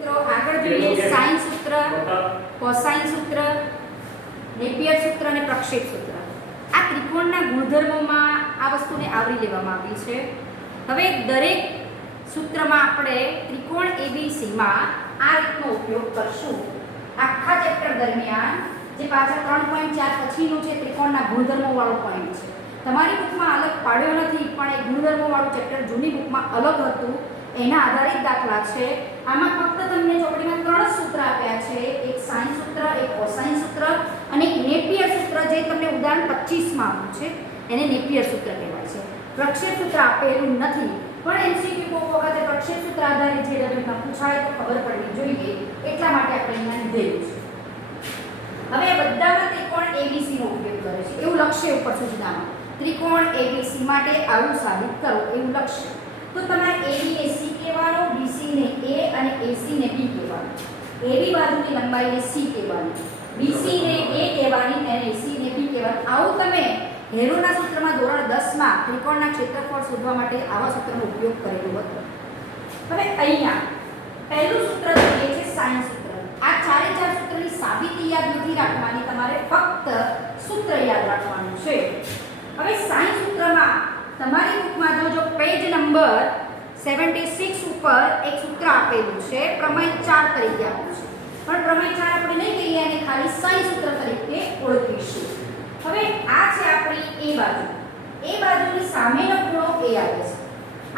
મિત્રો આગળ જોઈએ સાઇન સૂત્ર, કોસાઇન સૂત્ર, નેપિયર સૂત્ર અને પ્રક્ષેપ સૂત્ર. આ ત્રિકોણના ગુણધર્મોમાં આ વસ્તુને આવરી લેવામાં આવી છે. હવે દરેક સૂત્રમાં આપણે ત્રિકોણ એબીસીમાં આ રીતનો ઉપયોગ કરશું આખા ચેપ્ટર દરમિયાન. જે પાછળ 3.4 પછીનું છે ત્રિકોણના ગુણધર્મો વાળો પોઈન્ટ છે. તમારી બુકમાં અલગ પાડ્યો નથી, પણ એ ગુણધર્મો વાળું ચેપ્ટર જૂની બુકમાં અલગ હતું, એના આધારિત દાખલા છે. આમાં ફક્ત તમને ચોપડીમાં 3 સૂત્ર આપ્યા છે, એક સાઇન સૂત્ર, એક કોસાઇન સૂત્ર અને એક નેપિયર સૂત્ર, જે તમને ઉદાહરણ 25 માં આપ્યું છે, એને નેપિયર સૂત્ર કહેવાય છે. પ્રક્ષેપ સૂત્ર આપેલું નથી, પણ એમસીક્યુ કોક વખતે પ્રક્ષેપ સૂત્ર આધારિત જે રજૂઆતમાં પૂછાય તો ખબર પડવી જોઈએ, એટલા માટે આપણે અહીંયા લીધેલું છે. હવે બધામાં ત્રિકોણ ABC નો ઉપયોગ કરે છે એવું લક્ષ્ય ઉપર સૂચનામાં. ત્રિકોણ ABC માટે આવું સાબિત કરો એવું લક્ષ્ય. તો તમારે AB ને C કહેવાનો, BC ને A અને AC ને B કહેવાનું. AB બાજુની લંબાઈને C કહેવાની, BC ને A કહેવાની અને AC ને B કહેવાનું. આવું તમે હેરોના સૂત્રમાં ધોરણ 10 માં ત્રિકોણના ક્ષેત્રફળ શોધવા માટે આવા સૂત્રનો ઉપયોગ કરેલો હતો. હવે અહીંયા પહેલું સૂત્ર જોઈએ છે સાઇન સૂત્ર. આ ચારે ચાર સૂત્રની સાબિતી યાદ નથી રાખવાની, તમારે ફક્ત સૂત્ર યાદ રાખવાનું છે. હવે સાઇન સૂત્રમાં તમારી બુકમાં જો પેજ નંબર 76 ઉપર એક સૂત્ર આપેલું છે, પ્રમેય 4 તરીકે આપ્યું છે, પણ પ્રમેય 4 આપણે નહીં કહીએ અને ખાલી સાઇન સૂત્ર તરીકે ઓળખીશું. હવે આ છે આપણી A બાજુ, A બાજુની સામેનો ખૂણો A આવે છે.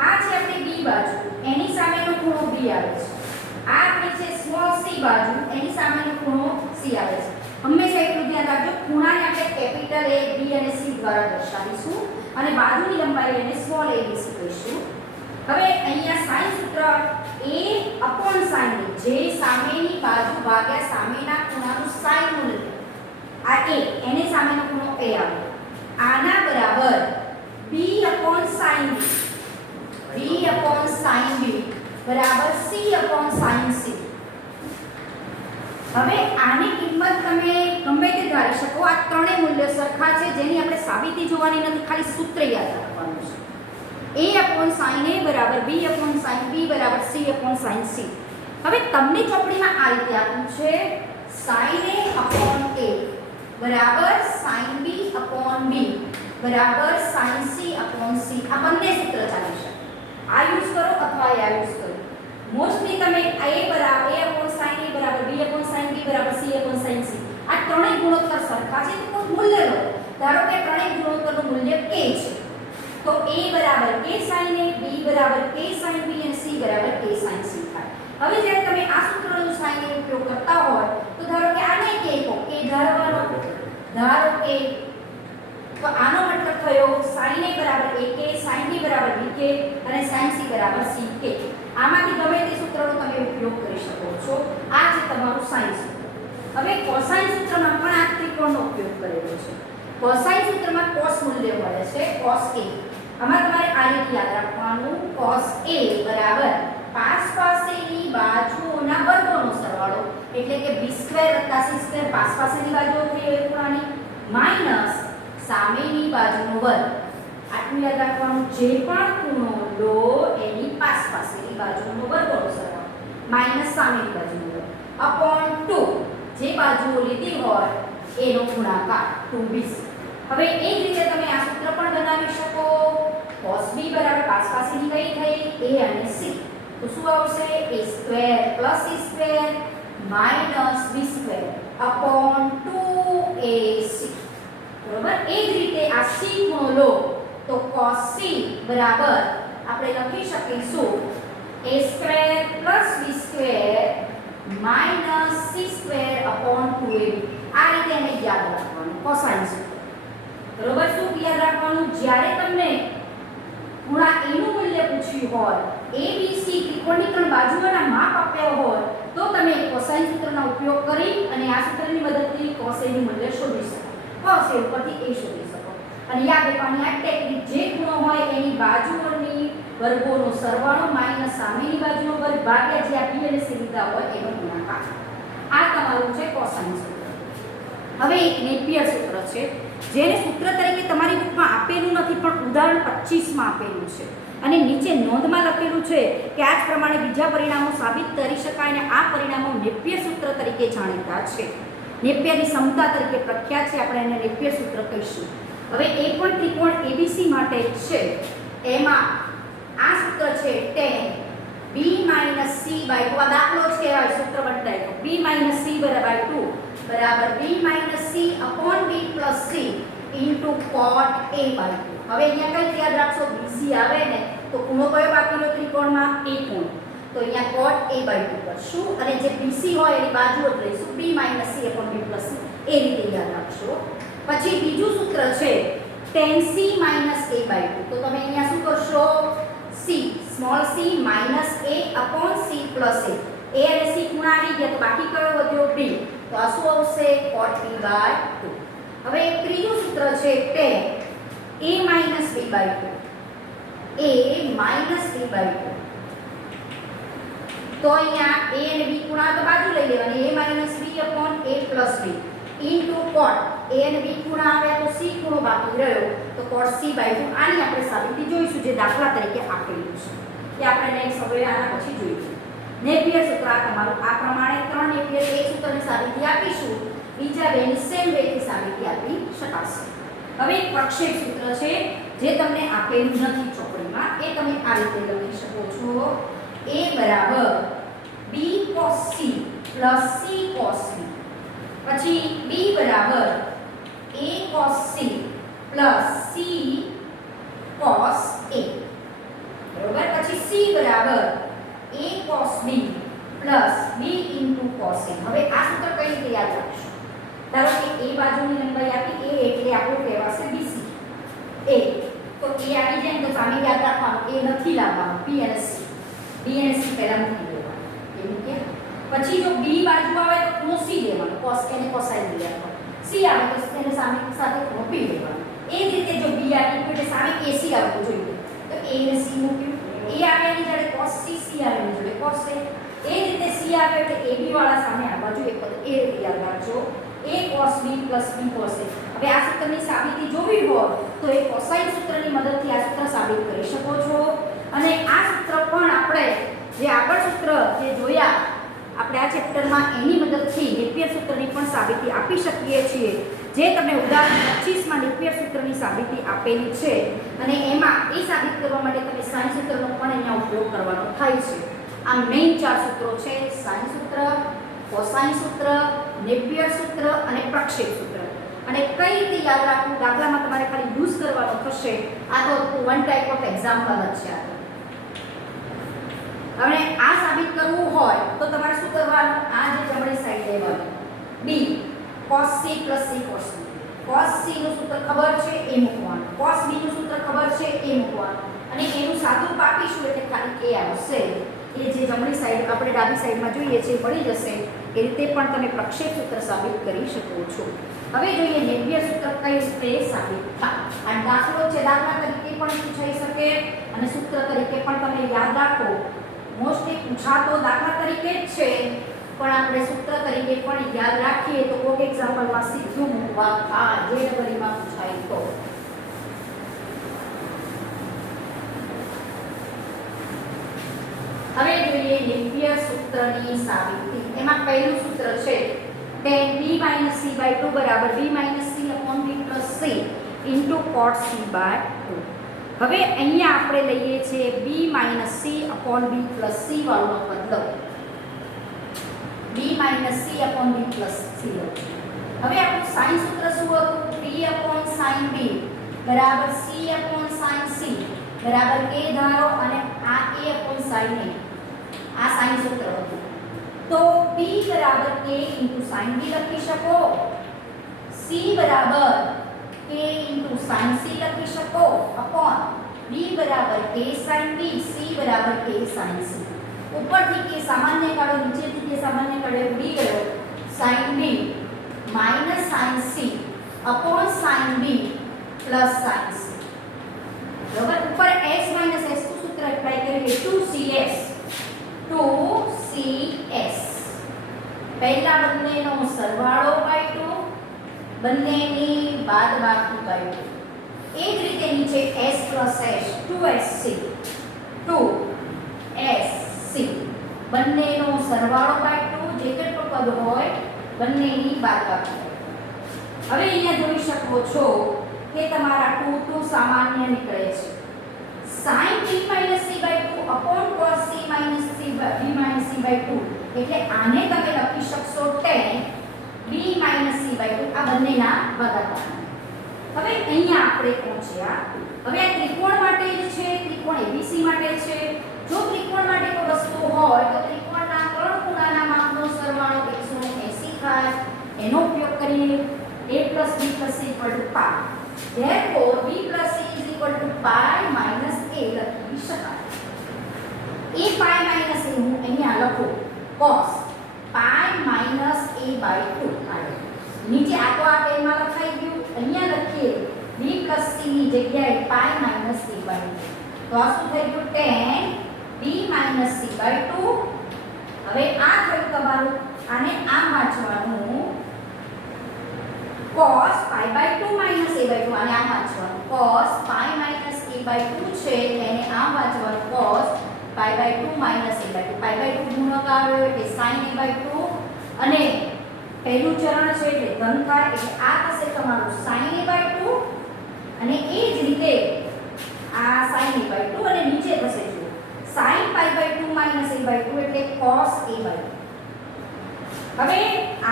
આ છે આપણી B બાજુ, એની સામેનો ખૂણો B આવે છે. આ આપણી છે સ્મોલ c બાજુ, એની સામેનો ખૂણો c આવે છે. હંમેશા એટલું ધ્યાન રાખજો, ખૂણાને આપણે કેપિટલ A, B અને C દ્વારા દર્શાવીશું અને બાજુની લંબાઈ એને સ્મોલ abc કહીશું. હવે અહીંયા સાઇન સૂત્ર A/sin B, જે સામેની બાજુ ભાગ્યા સામેના ખૂણાનું સાઇન મૂલ્ય, આ A, એની સામેનો ખૂણો A આવે, આના બરાબર B/sin B, B/sin B બરાબર C/sin C. હવે આની કિંમત તમે ગમે તે ધારી શકો. આ ત્રણેય મૂલ્યો સરખા છે, જેની આપણે સાબિતી જોવાની નથી, ખાલી સૂત્ર યાદ રાખવાનું છે. A/sin A બરાબર B/sin B બરાબર C/sin C. હવે તમને ચોપડીમાં આ રીતે આપ્યું છે, sin A/A બરાબર sin B/B બરાબર sin C/C. આ બંને સૂત્ર ચાલી શકે. આ યુઝ કરો અથવા આ યુઝ કરો. મોસ્ટલી તમે A/sin A બરાબર B/sin B બરાબર C/sin C, આ ત્રણેય ગુણોત્તર સરખા છે, તો કોઈ મૂલ્ય લો. ધારો કે ત્રણેય ગુણોત્તરનું મૂલ્ય k છે, તો A બરાબર k sin A, B બરાબર k sin B અને C બરાબર k sin C થાય. હવે જ્યારે તમે આ સૂત્રનો sin A ઉપયોગ કરતા હોય તો ધારો કે આને k કહો, k ધારવાનો, ધારો કે તો આનો મતલબ થયો sin A બરાબર ak, sin B બરાબર bk અને sin C બરાબર ck. આમાંથી ગમે તે સૂત્રનો તમે ઉપયોગ કરી શકો છો. આ છે તમારું સાઇન સૂત્ર. હવે કોસાઇન સૂત્રમાં પણ આ ત્રિકોણનો ઉપયોગ કરેલો છે. કોસાઇન સૂત્રમાં cos મૂલ્ય મળે છે, cos A. આમાં તમારે આ રીતે યાદ રાખવાનું, cos A બરાબર પાસ પાસેની બાજુઓના વર્ગોનો સરવાળો, એટલે કે b² + c² પાસ પાસેની બાજુઓ થઈ એ ખૂણાની માઈનસ સામેની બાજુનો વર્ગ. આટલું યાદ રાખવાનું, જે પણ ખૂણો લો એની પાસપાસેની બાજુનો વર્ગનો સરવાળો માઈનસ સામેની બાજુનો વર્ગ અપોન 2, જે બાજુઓ લીધી હોય એનો ગુણાકાર 2bc. હવે એ જ રીતે તમે આ સૂત્ર પણ બનાવી શકો. cos b બરાબર પાસપાસેની કઈ થઈ a અને c, તો શું આવશે a² + c² - b² upon 2ac. બરોબર. એ જ રીતે આ c ખૂણો લો તો cos c બરાબર આપણે લખી શકીશું a² + b² - c² upon 2ab. આ રીતે એને યાદ રાખવાનું કોસાઇન સૂત્ર. બરોબર. શું યાદ રાખવાનું, જ્યારે તમને ખૂણા a નું મૂલ્ય પૂછ્યું હોય, abc ત્રિકોણની ત્રણ બાજુઓના માપ આપ્યા હોય, તો તમે કોસાઇન સૂત્રનો ઉપયોગ કરી અને આ સૂત્રની મદદથી cos a નું મૂલ્ય શોધી શકો. cos a ઉપરથી a શોધી શકો. અને યાદ રાખવાની આ ટેકનિક, જે ખૂણો હોય એની બાજુઓની વર્ગોનો સરવાળો માઈનસ સામેની બાજુનો વર્ગ ભાગ્યા જે આ b અને c લીધા હોય એનો ગુણાકાર. આ તમારું છે કોસાઇન સૂત્ર. હવે એક નેપિયર સૂત્ર છે, જેને સૂત્ર તરીકે તમારી બુકમાં આપેલું નથી, પણ ઉદાહરણ 25 માં આપેલું છે. અને નીચે નોંધમાં લખેલું છે કે આ જ પ્રમાણે બીજા પરિણામો સાબિત કરી શકાય અને આ પરિણામો નેપિયર સૂત્ર તરીકે જાણીતા છે. નેપિયરની સમતા તરીકે પ્રખ્યાત છે. આપણે એને નેપિયર સૂત્ર કહીશું. હવે એ પણ ત્રિકોણ એબીસી માટે છે. એમાં આ સૂત્ર છે tan b - c/2. આ દાખલો છે, આ સૂત્ર બંધાય b - c/2 બરાબર b - c/b + c cot a/2. હવે અહીંયા કઈ યાદ રાખશો, BC આવે ને તો ખૂણો કયો બાકીનો ત્રિકોણમાં? A ખૂણો. તો અહીંયા cot a/2 કરશું અને જે BC હોય એની બાજુ જ લઈશું b - c/b + c. એ રીતે યાદ રાખશો. પછી બીજું સૂત્ર છે tan c - a/2. તો તમે અહીંયા શું કરશો? c small c - a/c + a. a અને c ખૂણા આવી ગયા તો બાકી કયો વધ્યો? b. તો આ શું આવશે? cot b/2. હવે એક ત્રીજું સૂત્ર છે tan a - b/2. તો અહીંયા a અને b ખૂણા તો બાજુ લઈ લેવાની, a - b/a + b cot a અને b ખૂણા આવ્યા તો c ખૂણો બાકી રહ્યો તો cot c/2. આની આપણે સાબિતી જોઈશું જે દાખલા તરીકે આપેલું છે કે આપણે નેક્સ્ટ હવે આના પછી જોઈશું. નેપિયર સૂત્ર આ તમારું આ પ્રમાણે 3 નેપિયર એક સૂત્રની સાબિતી આપીશું, બીજા બેની સેમ વેથી સાબિતી આપી શકાશે. હવે એક પ્રક્ષેપ સૂત્ર છે જે તમને આપેલું નથી ચોપડીમાં, એ તમે આ રીતે લખી શકો છો. a બરાબર b cos c plus c cos b. પછી b બરાબર a cos c plus c cos a. બરાબર. પછી c બરાબર a cos b plus b into cos a. હવે આ સૂત્ર કઈ રીતે યાદ રાખશો? ધારો કે a બાજુની લંબાઈ આપી a એટલે આપણું કહેવાશે BC. a તો a આવી જાય તો સામે યાદ રાખવાનું, a નથી લાવવાનું, p અને c. b અને c પહેલા મૂકી દેવાનું. એ મૂક્યા પછી જો b બાજુ આવે તો ખૂણો c લેવાનો, cos a ને cosine લેવાનો. c આવે તો તેને સામે સાથે ખૂણો p લેવાનો. એ જ રીતે જો b આવી એટલે સામે ac આવવું જોઈએ તો a ને c મૂક્યું. a આવે એની જોડે cos c, c આવે એની જોડે cos a. એ જ રીતે c આવે એટલે ab વાળા સામે આવવા જોઈએ. એ રીતે યાદ રાખજો, a cos b plus b cos a. હવે આ સૂત્રની સાબિતી જોવી હોય તો એ કોસાઇન સૂત્રની મદદથી આ સૂત્ર સાબિત કરી શકો છો. અને આ સૂત્ર પણ આપણે જે આગળ સૂત્ર જે જોયા આપણે આ ચેપ્ટરમાં એની મદદથી નેપિયર સૂત્રની પણ સાબિતી આપી શકીએ છીએ, જે તમને ઉદાહરણ 25માં નેપિયર સૂત્રની સાબિતી આપેલી છે. અને એમાં એ સાબિત કરવા માટે તમે સાઇન સૂત્રનો પણ અહીંયા ઉપયોગ કરવાનો થાય છે. આ મેઇન 4 સૂત્રો છે: સાઇન સૂત્ર, કોસાઇન સૂત્ર, નેપિયર સૂત્ર અને પ્રક્ષેપ સૂત્ર. અને કઈ રીતે યાદ રાખવું દાખલામાં તમારે ખાલી યુઝ કરવાનો થશે. આ તો વન ટાઈપ ઓફ એક્ઝામ્પલ જ છે. હવે આ સાબિત કરવું હોય તો તમારે શું કરવાનું? આ જે જમણી સાઈડ લેવાની b cos c plus c cos b. cos c નું સૂત્ર ખબર છે એ મૂકવાનું, cos b નું સૂત્ર ખબર છે એ મૂકવાનું અને એનું સાદું પાટીશું એટલે ખાલી a આવશે. એ જે જમણી સાઈડ આપણે ડાબી સાઈડમાં જોઈએ છે મળી જશે. એ રીતે પણ તમે પ્રક્ષેપ સૂત્ર સાબિત કરી શકો છો. હવે જોઈએ નેપિયર સૂત્ર કઈ રીતે સાબિત થાય. આ દાખલો છે, દાખલા તરીકે પણ પૂછાઈ શકે અને સૂત્ર તરીકે પણ તમે યાદ રાખો. મોસ્ટલી પૂછાતો દાખલા તરીકે જ છે પણ આપણે સૂત્ર તરીકે પણ યાદ રાખીએ તો કોઈક એક્ઝામ્પલમાં સીધું મૂકવા આ જે ડબલીમાં પૂછાય તો. હવે જોઈએ નેપિયર સૂત્રની સાબિતી. એમાં પહેલું સૂત્ર છે tan b - c/2 બરાબર b - c/b plus c into cot c/2. હવે અહીંયા આપણે લઈએ છીએ b - c/b plus c વાળો બદલો. b - c/b plus c. હવે આપણું સાઇન સૂત્ર શું હતું? p sin b બરાબર c sin c બરાબર a ધારો અને આ a sin a. આ સાઇન સૂત્ર હતું. તો p બરાબર k sin b લખી શકો, c બરાબર k sin c લખી શકો અપોન b બરાબર k sin b, c બરાબર k sin c. ઉપરથી k સામાન્ય કાઢો, નીચેથી k સામાન્ય કાઢો, b ગયો sin b minus sin c upon sin b plus sin c. બરાબર. ઉપર s minus s નું સૂત્ર એપ્લાય કરીએ 2cs પહેલા બંનેનો સરવાળો બાય 2, બંનેની બાદબાકી બાય 2. એ જ રીતે નીચે s plus s 2sc બંનેનો સરવાળો બાય 2, જે કેટલો પદ હોય બંનેની બાદબાકી. હવે અહીંયા જોઈ શકો છો કે તમારા 2 સામાન્ય નીકળે છે. sin b - c/2 upon cos c - b - c/2 એટલે આને તમે લખી શકશો tan b - c/2 આ બંનેના ભાગાકાર. હવે અહીંયા આપણે પહોંચ્યા. હવે આ ત્રિકોણ માટે જ છે, ત્રિકોણ ABC માટે છે. જો ત્રિકોણ માટે કોઈ વસ્તુ હોય તો ત્રિકોણના ત્રણ ખૂણાના માપનો સરવાળો 180 થાય. એનો ઉપયોગ કરીને a + b + c = π. Therefore b + c = π - a લખી શકાય. a π - a હું અહીંયા લખું cos π - a/2 આવે. નીચે આ તો આ ટેનમાં લખાઈ ગયું. અહીંયા લખીએ b + c ની જગ્યાએ π - a/2. તો આ શું થઈ ગયું tan b - c/2. હવે આ થયું તમારું. આને આમ વાંચવાનું cos π/2 - a/2. આને આમ વાંચવાનું cos π - a/2 છે એને આમ વાંચવાનું cos π/2 - a/2. π/2 ગુણક આવ્યો એટલે sin a/2 અને પહેલું ચરણ છે એટલે ધન થાય એટલે આ થશે તમારું sin a/2 અને એ જ રીતે આ sin a/2 અને નીચે થશે જો sin π/2 - a/2 એટલે cos a/2. હવે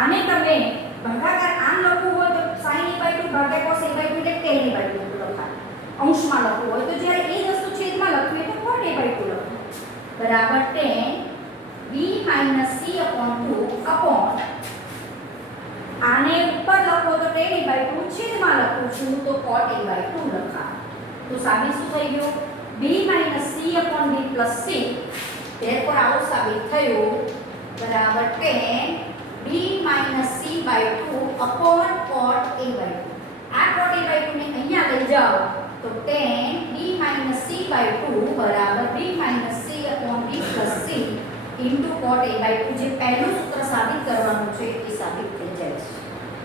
આને તમે ભાગાકાર આમ લખવું હોય તો sin a/2 ભાગ્યા cos a/2 એટલે tan a/2 લખાય. અંશમાં લખવું હોય તો જ્યારે એ વસ્તુ છેદમાં લખવી તો cot a/2 લખો બરાબર tan b - c/2 upon આને ઉપર લખો તો tan a/2 છેદમાં લખું છું તો cot a/2 લખાય. તો સાબિત શું થઈ ગયું b - c/b + c. therefore આવું સાબિત થયું બરાબર tan b - c/2 upon cot a/2. આ cot a/2 ને અહીંયા લઈ જાઓ તો tan b - c/2 બરાબર b - c/b + c into cot a/2. જે પહેલું સૂત્ર સાબિત કરવાનું છે એ સાબિત થઈ જાય છે.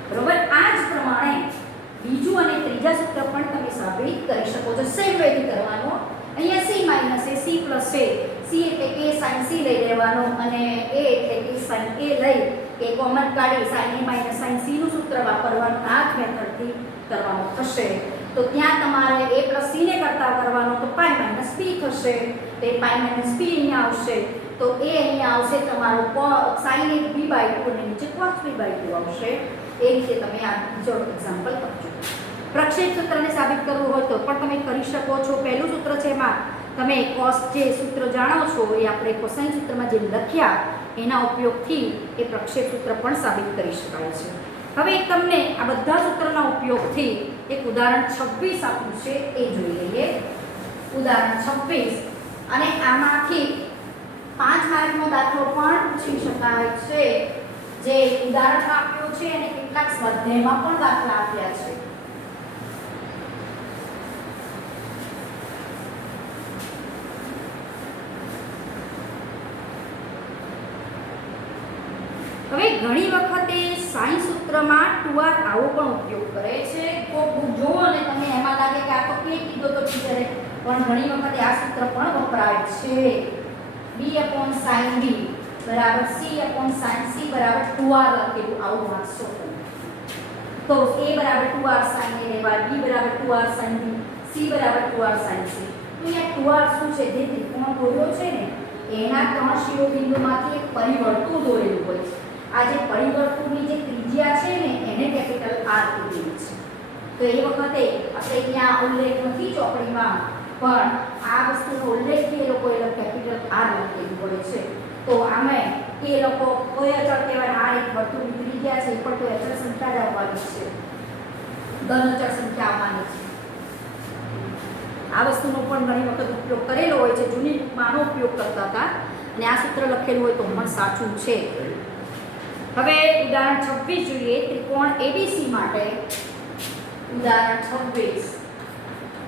બરોબર. આ જ પ્રમાણે બીજું અને ત્રીજા સૂત્ર પણ તમે સાબિત કરી શકો છો. સેમ વેથી કરવાનું. અહીંયા c - a c + a. c એટલે k sin c લઈ લેવાનો અને a એટલે k sin a લઈ કે કોમન કાઢી sin a - sin c નું સૂત્ર વાપરવાનું. આ જ મેથડથી કરવાનું થશે. તો ત્યાં તમારે a + c ને કરતા કરવાનું તો π - b થશે. તો π - b અહીંયા આવશે તો a અહીંયા આવશે તમારું sin b/2 અને નીચે cos b/2 આવશે. એ રીતે તમે આ બીજો એક્ઝામ્પલ કરજો. પ્રક્ષેપ સૂત્રને સાબિત કરવું હોય તો પણ તમે કરી શકો છો. પહેલું સૂત્ર છે એમાં તમે cos જે સૂત્ર જાણો છો એ આપણે કોસાઇન સૂત્રમાં જે લખ્યા એના ઉપયોગથી એ પ્રક્ષેપ સૂત્ર પણ સાબિત કરી શકાય છે. હવે તમને આ બધા સૂત્રના ઉપયોગથી એક ઉદાહરણ 26 આપ્યું છે એ જોઈ લઈએ. ઉદાહરણ 26 અને આમાંથી 5 માર્કનો દાખલો પણ પૂછી શકાય છે. જે ઉદાહરણ આપ્યું છે અને કેટલાક સ્વાધ્યાયમાં પણ દાખલા આપ્યા છે. હવે ઘણી વખતે સાઈન સૂત્રમાં 2r આવો પણ ઉપયોગ કરે છે. કોક જો અને તમને એમાં લાગે કે આ તો કે કીધો તો ટીચરે, પણ ઘણી વખતે આ સૂત્ર પણ વપરાય છે. b/sin b બરાબર c/sin c બરાબર 2r લખેલું આવું વાંચશો તમે. તો a બરાબર 2r sin a લેવાય, b બરાબર 2r sin b, c બરાબર 2r sin c. તો અહીંયા 2r શું છે? જે ત્રિકોણ દોર્યો છે ને એના 3 શિરોબિંદુમાંથી એક પરિવર્તુળ દોરેલું હોય છે. આ જે પરિવર્તુળની જે ત્રિજ્યા છે ને એને કેપિટલ R કીધેલી છે. તો એ વખતે આપણે ત્યાં ઉલ્લેખ નથી ચોપડીમાં, પણ આ વસ્તુનો ઉલ્લેખ એ લોકોએ કેપિટલ R લખેલું હોય છે. તો આમે એ લોકો કોઈ અચળ કહેવાય, આ એક વર્તુળની ત્રિજ્યા છે પણ કોઈ અચળ સંખ્યા જ આવવાની છે, ધન અચળ સંખ્યા આવવાની છે. આ વસ્તુનો પણ ઘણી વખત ઉપયોગ કરેલો હોય છે. જૂની બુકમાં આનો ઉપયોગ કરતા હતા અને આ સૂત્ર લખેલું હોય તો પણ સાચું છે. હવે ઉદાહરણ 26 જોઈએ. ત્રિકોણ ABC માટે ઉદાહરણ 26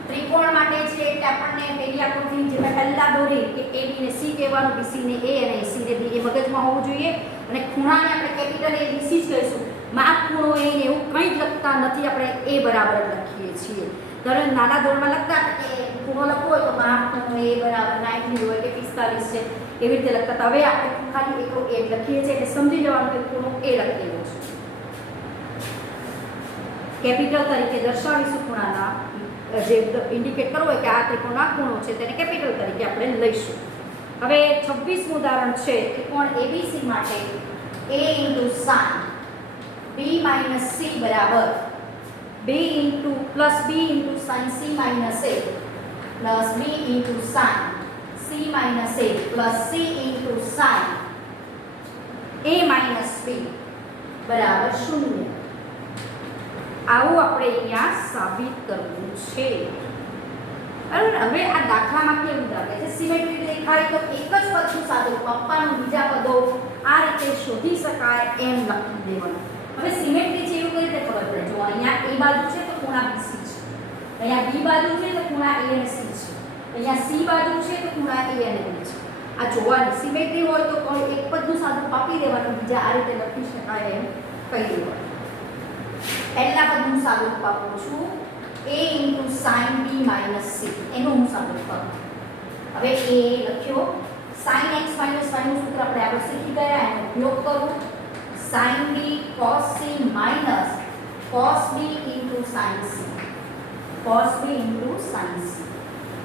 ત્રિકોણ માટે છે એટલે આપણને પેલી આકૃતિ જે મેં પહેલા દોરી કે AB ને C કહેવાનું, BC ને A અને AC ને B એ મગજમાં હોવું જોઈએ. અને ખૂણાને આપણે કેપિટલ ABC જ કહીશું. માપ ખૂણો એ એવું કંઈ જ લખતા નથી, આપણે A બરાબર લખીએ છીએ. ત્યારે નાના ધોરણમાં લખતા કે ખૂણો લખવો હોય તો માપ ખૂણો A બરાબર 90 હોય કે 45 છે, એવી રીતે લખતા હતા. હવે આપણે ખાલી એકલો એ લખીએ છીએ એટલે સમજી જવાનું કે ખૂણો એ લખેલો છે. કેપિટલ તરીકે દર્શાવીશું ખૂણાના, જે ઇન્ડિકેટ કરવું હોય કે આ ત્રિકોણનો ખૂણો છે તેને કેપિટલ તરીકે આપણે લઈશું. હવે 26મું ઉદાહરણ છે ત્રિકોણ ABC માટે a * sin b - c બરાબર b + b * sin c - a plus b * sin c - a plus c * sin a - b બરાબર 0. આવું આપણે અહીંયા સાબિત કરવું છે. બરાબર. હવે આ દાખલામાં કેવું લાગે છે? સિમેટ્રી દેખાય તો એક જ પદનું સાદું પપ્પાનું બીજા પદો આ રીતે શોધી શકાય એમ લખી દેવાનું. હવે સિમેટ્રી છે એવું કઈ રીતે ખબર પડે? જો અહીંયા a બાજુ છે તો ખૂણા BC છે, અહીંયા b બાજુ છે તો ખૂણા a અને c છે, અહીંયા c બાજુ છે તો ખૂણા a અને b છે. આ જોવાની સિમેટ્રી હોય તો કોઈ એક પદનું સાદું કાપી દેવાનું, બીજા આ રીતે લખી શકાય એમ કહી દેવાનું. પહેલા પદનું સાદું આપું છું a * sin b - c, એનું હું સાદું કરું. હવે a લખ્યો, sin x - y નું સૂત્ર આપણે આગળ શીખી ગયા, એનો ઉપયોગ કરું. sin b cos c minus cos b * sin c, cos b * sin c.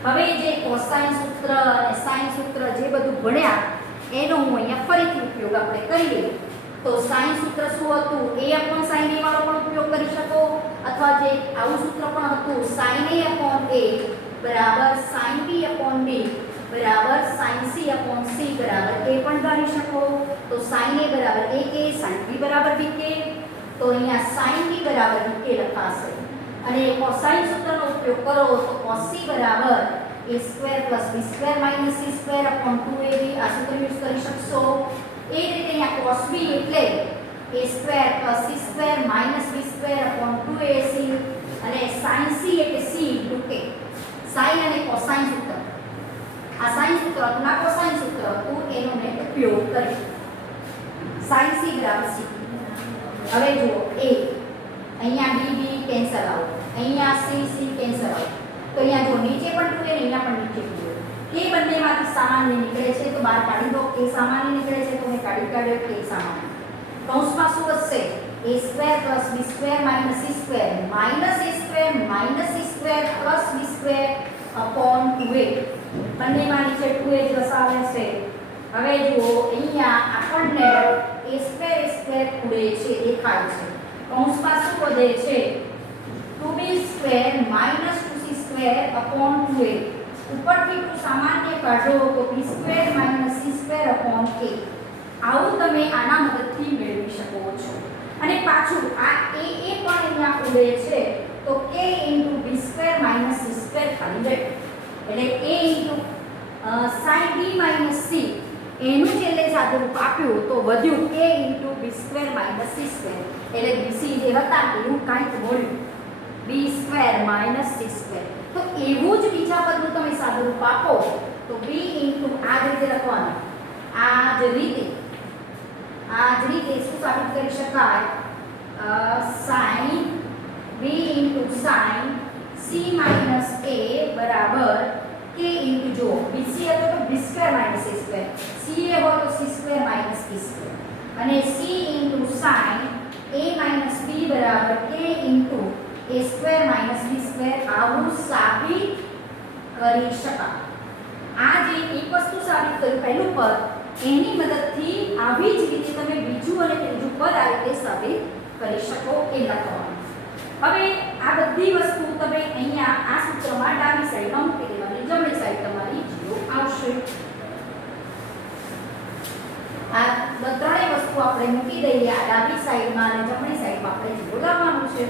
હવે જે cosine સૂત્ર અને sin સૂત્ર જે બધું ભણ્યા એનો હું અહીંયા ફરીથી ઉપયોગ આપણે કરીએ. તો sin સૂત્ર શું હતું? a sin a વાળો પણ ઉપયોગ કરી શકો, અથવા જે આવું સૂત્ર પણ હતું sin a બરાબર sin b બરાબર sin c બરાબર a પણ ધારી શકો. તો sin a બરાબર ak, sin b બરાબર bk. તો અહીંયા sin b બરાબર bk લખાશે. અને cosine સૂત્રનો ઉપયોગ કરો તો cos c બરાબર a² + b² - c² 2ab આ સૂત્ર યુઝ કરી શકશો. એ જ રીતે અહીંયા cos b એટલે a² + c² - b² 2ac, અને sin c એટલે c * k. sin અને cosine સૂત્ર, આ sin સૂત્ર હતું ના cosine સૂત્ર હતું, એનો મેં ઉપયોગ કર્યો. sin c બરાબર c. હવે જુઓ a, અહીંયા b કેન્સલ આઉટ, અહીંયા c કેન્સલ આઉટ. તો અહીંયા જો નીચે પણ 2a ને અહીંયા પણ નીચે 2a. એ બંનેમાંથી સામાન્ય નીકળે છે તો બહાર કાઢી દો. a સામાન્ય નીકળે છે તો મેં કાઢી કાઢ્યો કે સામાન્ય. કૌંસમાં શું વધશે? a² + b² - c² -c² + b² 2a. બંનેમાં નીચે 2a જ વસાવે છે. હવે જુઓ અહીંયા આપણને a² ઉડે છે, દેખાય છે. કૌંસમાં શું વધે છે? 2b² - 2c² 2a. ઉપરથી 2 સામાન્ય કાઢો તો b² - c² a. આવું તમે આના મદદથી મેળવી શકો છો. અને પાછું આ a પણ અહીંયા ઉડે છે તો k * b² - c² ખાલી રહે. એટલે a sin b - c એનું છેલ્લે સાદુરૂપ આપ્યું તો વધ્યું k * b² - c². એટલે bc જે હતા એવું કાંઈક મળ્યું, b² - c². તો એવું જ બીજા પદનું તમે સાદુરૂપ આપો તો b આ રીતે લખવાનું. આ જ રીતે શું સાબિત કરી શકાય? sin b * sin c - a બરાબર k * જો bc હતો તો b² - c², ca હોય તો c² - b², અને c * sin a - b બરાબર k * a² - b² આવું સાબિત કરી શકાય. આ જે એક વસ્તુ સાબિત કર્યું પહેલું પદ, એની મદદથી આવી જ રીતે તમે બીજું અને ત્રીજું પદ આ રીતે સાબિત કરી શકો એ લખવાનું. હવે આ બધી વસ્તુ તમે અહીંયા આ સૂત્રમાં ડાબી સાઈડમાં મૂકી દેવાની, જમણી સાઈડ તમારી 0 આવશે. આ ત્રણેય વસ્તુ આપણે મૂકી દઈએ આ ડાબી સાઈડમાં, અને જમણી સાઈડમાં આપણે 0 લાવવાનું છે.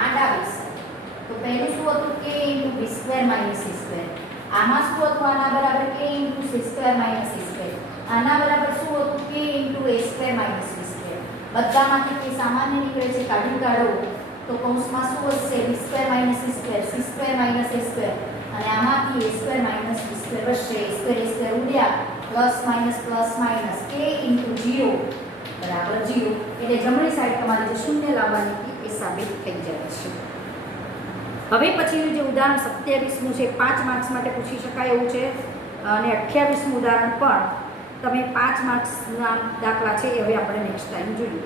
આ ડાબી સાઈડ તો પહેલું શું હતું? k * b² - c². આમાં શું હતું? આના બરાબર k * c² - c². આના બરાબર શું હતું? k * a² - b². બધામાંથી k સામાન્ય નીકળે છે, કાઢી કાઢો તો કૌંસમાં શું વધશે? b² - c², c² - a², અને આમાંથી a² - b² વધશે. a² ઉડ્યા, પ્લસ માઇનસ k * 0 બરાબર 0. એટલે જમણી સાઈડ તમારે જે શૂન્ય લાવવાની હતી એ સાબિત થઈ જાય છે. હવે પછીનું જે ઉદાહરણ 27મું છે, 5 માર્ક્સ માટે પૂછી શકાય એવું છે. અને 28મું ઉદાહરણ પણ તમે 5 માર્ક્સના દાખલા છે એ હવે આપણે નેક્સ્ટ ટાઈમ જોઈએ.